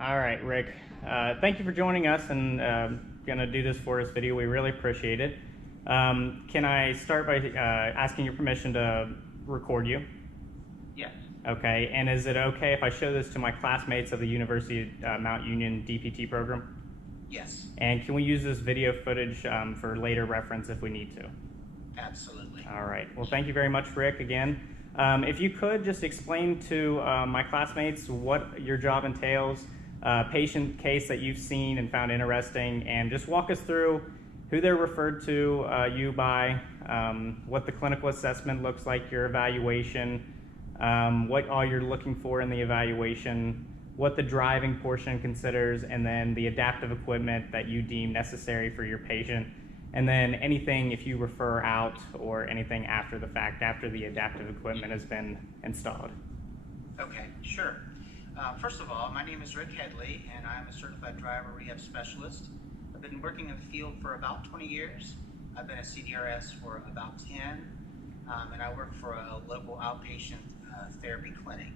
All right, Rick. Thank you for joining us and going to do this for us video. We really appreciate it. Can I start by asking your permission to record you? Yes. Okay, and is it okay if I show this to my classmates of the University of Mount Union DPT program? Yes. And can we use this video footage for later reference if we need to? Absolutely. All right. Well, thank you very much, Rick, again. If you could just explain to my classmates what your job entails, patient case that you've seen and found interesting, and just walk us through who they're referred to you by, what the clinical assessment looks like, your evaluation, what all you're looking for in the evaluation, what the driving portion considers, and then the adaptive equipment that you deem necessary for your patient, and then anything if you refer out or anything after the fact, after the adaptive equipment has been installed. Okay, sure. First of all, my name is Rick Headley, and I'm a certified driver rehab specialist. I've been working in the field for about 20 years. I've been a CDRS for about 10, and I work for a local outpatient therapy clinic.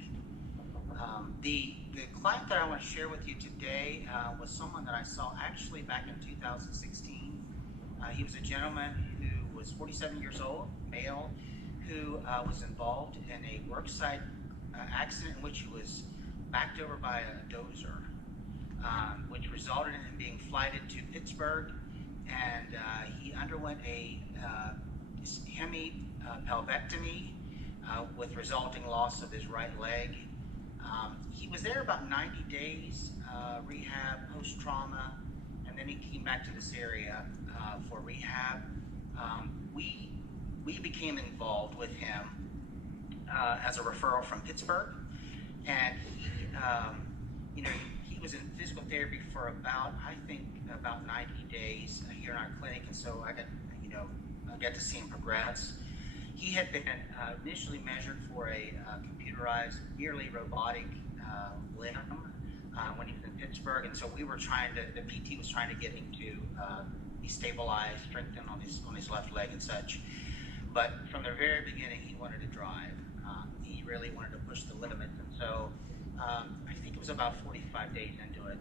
The client that I want to share with you today was someone that I saw actually back in 2016. He was a gentleman who was 47 years old, male, who was involved in a worksite accident in which he was backed over by a dozer, which resulted in him being flighted to Pittsburgh, and he underwent a hemipelvectomy with resulting loss of his right leg. He was there about 90 days, rehab, post-trauma, and then he came back to this area for rehab. We became involved with him as a referral from Pittsburgh, and he was in physical therapy for about 90 days here in our clinic, and so I got to see him progress. He had been initially measured for a computerized, nearly robotic limb when he was in Pittsburgh, and so we were the PT was trying to get him to be stabilized, strengthened on his left leg and such. But from the very beginning, he wanted to drive. He really wanted to push the limits, and so I think it was about 45 days into it,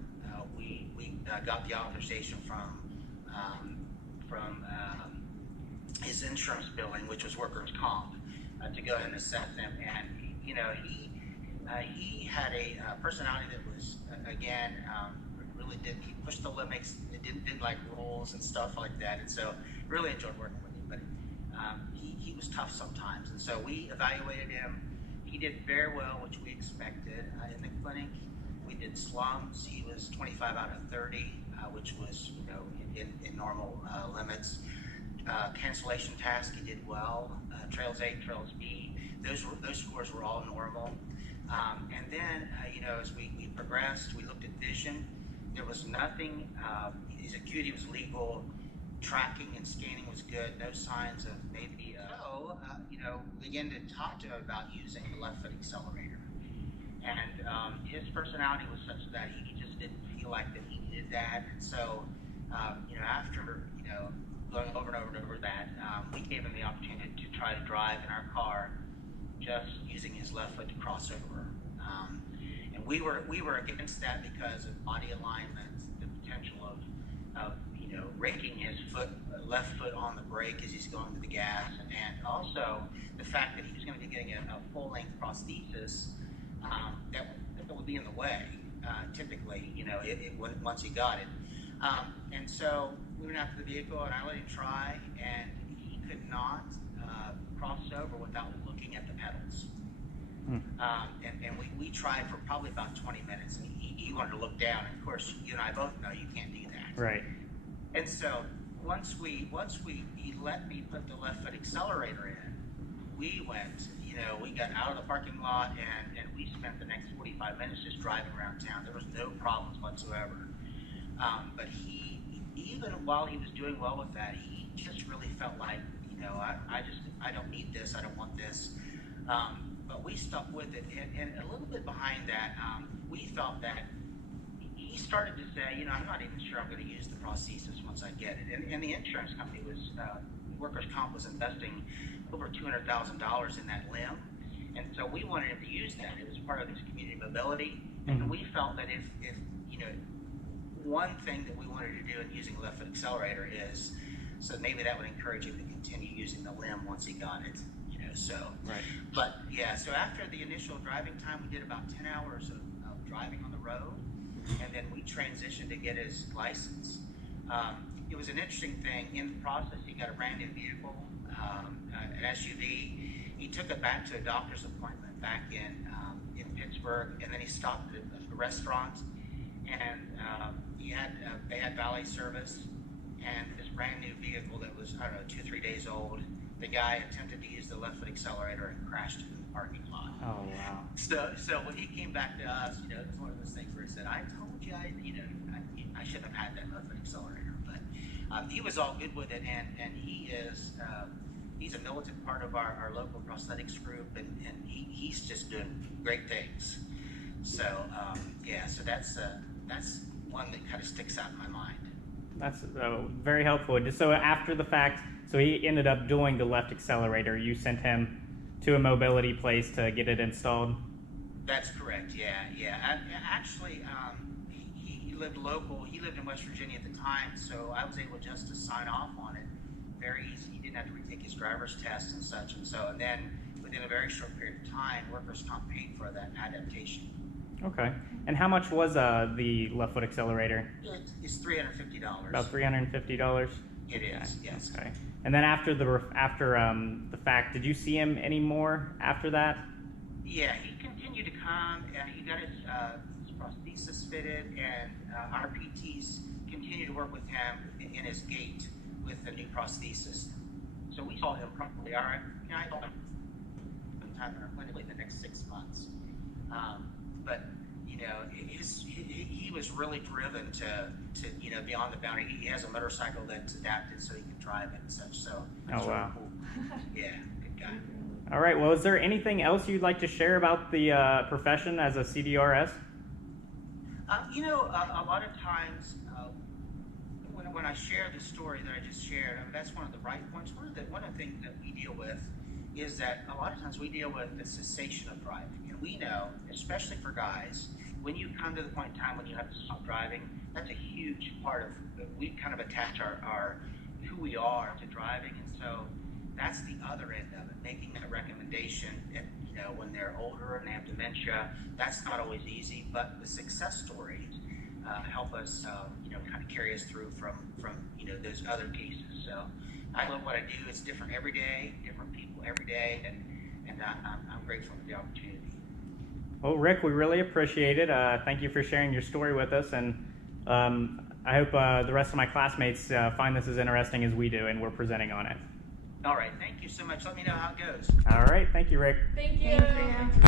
we got the authorization from his insurance billing, which was workers' comp, to go ahead and assess him. And he had a personality that was really he pushed the limits. It didn't like rules and stuff like that, and so really enjoyed working with him. But he was tough sometimes, and so we evaluated him. He did very well, which we expected. In the clinic, we did slums. He was 25 out of 30, which was in normal limits. Cancellation task, he did well. Trails A, Trails B, those scores were all normal. And then, as we progressed, we looked at vision. There was nothing. His acuity was legal. Tracking and scanning was good. No signs of maybe. Began to talk to him about using the left foot accelerator. And his personality was such that he just didn't feel like that he needed that. And so, after going over and over and over that, we gave him the opportunity to try to drive in our car, just using his left foot to cross over. And we were against that because of body alignment, the potential of raking his left foot on the brake as he's going to the gas, and also the fact that he was going to be getting a full-length prosthesis that would be in the way. Typically, once he got it. And so we went out to the vehicle, and I let him try, and he could not cross over without looking at the pedals. And we tried for probably about 20 minutes, and he wanted to look down. And of course, you and I both know you can't do that. Right. And so once he let me put the left foot accelerator in, we went. We got out of the parking lot, and we spent the next 45 minutes just driving around town. There was no problems whatsoever. But even while he was doing well with that, he just really felt like, I don't need this, I don't want this. But we stuck with it, and a little bit behind that, we felt that he started to say, I'm not even sure I'm going to use the prosthesis once I get it. And the insurance company workers' comp was investing over $200,000 in that limb. And so we wanted him to use that. It was part of his community mobility. And we felt that if you know, one thing that we wanted to do in using a left foot accelerator is, so maybe that would encourage him to continue using the limb once he got it, you know, so. Right. But yeah, so after the initial driving time, we did about 10 hours of driving on the road, and then we transitioned to get his license. It was an interesting thing. In the process, he got a brand new vehicle, an SUV. He took it back to a doctor's appointment back in Pittsburgh, and then he stopped at a restaurant, and they had valet service, and this brand new vehicle that was, I don't know, 2-3 days old, the guy attempted to use the left foot accelerator and crashed into the parking lot. Oh, wow. So when he came back to us, you know, it was one of those things where he said, I told you, I shouldn't have had that left foot accelerator, but he was all good with it, and he is, he's a militant part of our local prosthetics group, and he's just doing great things. So yeah, so that's one that kind of sticks out in my mind. That's very helpful. Just so after the fact, so he ended up doing the left accelerator. You sent him to a mobility place to get it installed? That's correct, yeah. Actually, he lived local. He lived in West Virginia at the time, so I was able just to sign off on it. Very easy. He didn't have to retake his driver's test and such, and then within a very short period of time, workers' comp paid for that adaptation. Okay. And how much was the left foot accelerator? It's $350. About $350? It is, yes. Okay. And then after the fact, did you see him anymore after that? Yeah, he continued to come, and he got his prosthesis fitted, and our PTs continued to work with him in his gait with the new prosthesis. So we saw him probably, I thought sometime in our clinic in the next 6 months. But you know, he was really driven to you know, beyond the boundary. He has a motorcycle that's adapted so he can drive it and such. So oh, wow. Cool. Yeah, good guy. All right. Well, is there anything else you'd like to share about the profession as a CDRS? You know, a lot of times when I share the story that I just shared, I mean, that's one of the right points. One of the things that we deal with is that a lot of times we deal with the cessation of driving. And we know, especially for guys, when you come to the point in time when you have to stop driving, that's a huge part of, we kind of attach our who we are to driving. And so that's the other end of it, making that recommendation that, you know, when they're older and they have dementia, that's not always easy, but the success stories help us, you know, kind of carry us through from, you know, those other cases. So I love what I do. It's different every day, different people every day, and I'm grateful for the opportunity. Well, Rick, we really appreciate it. Thank you for sharing your story with us, and I hope the rest of my classmates find this as interesting as we do, and we're presenting on it. All right, thank you so much. Let me know how it goes. All right, thank you, Rick. Thank you. Thank you.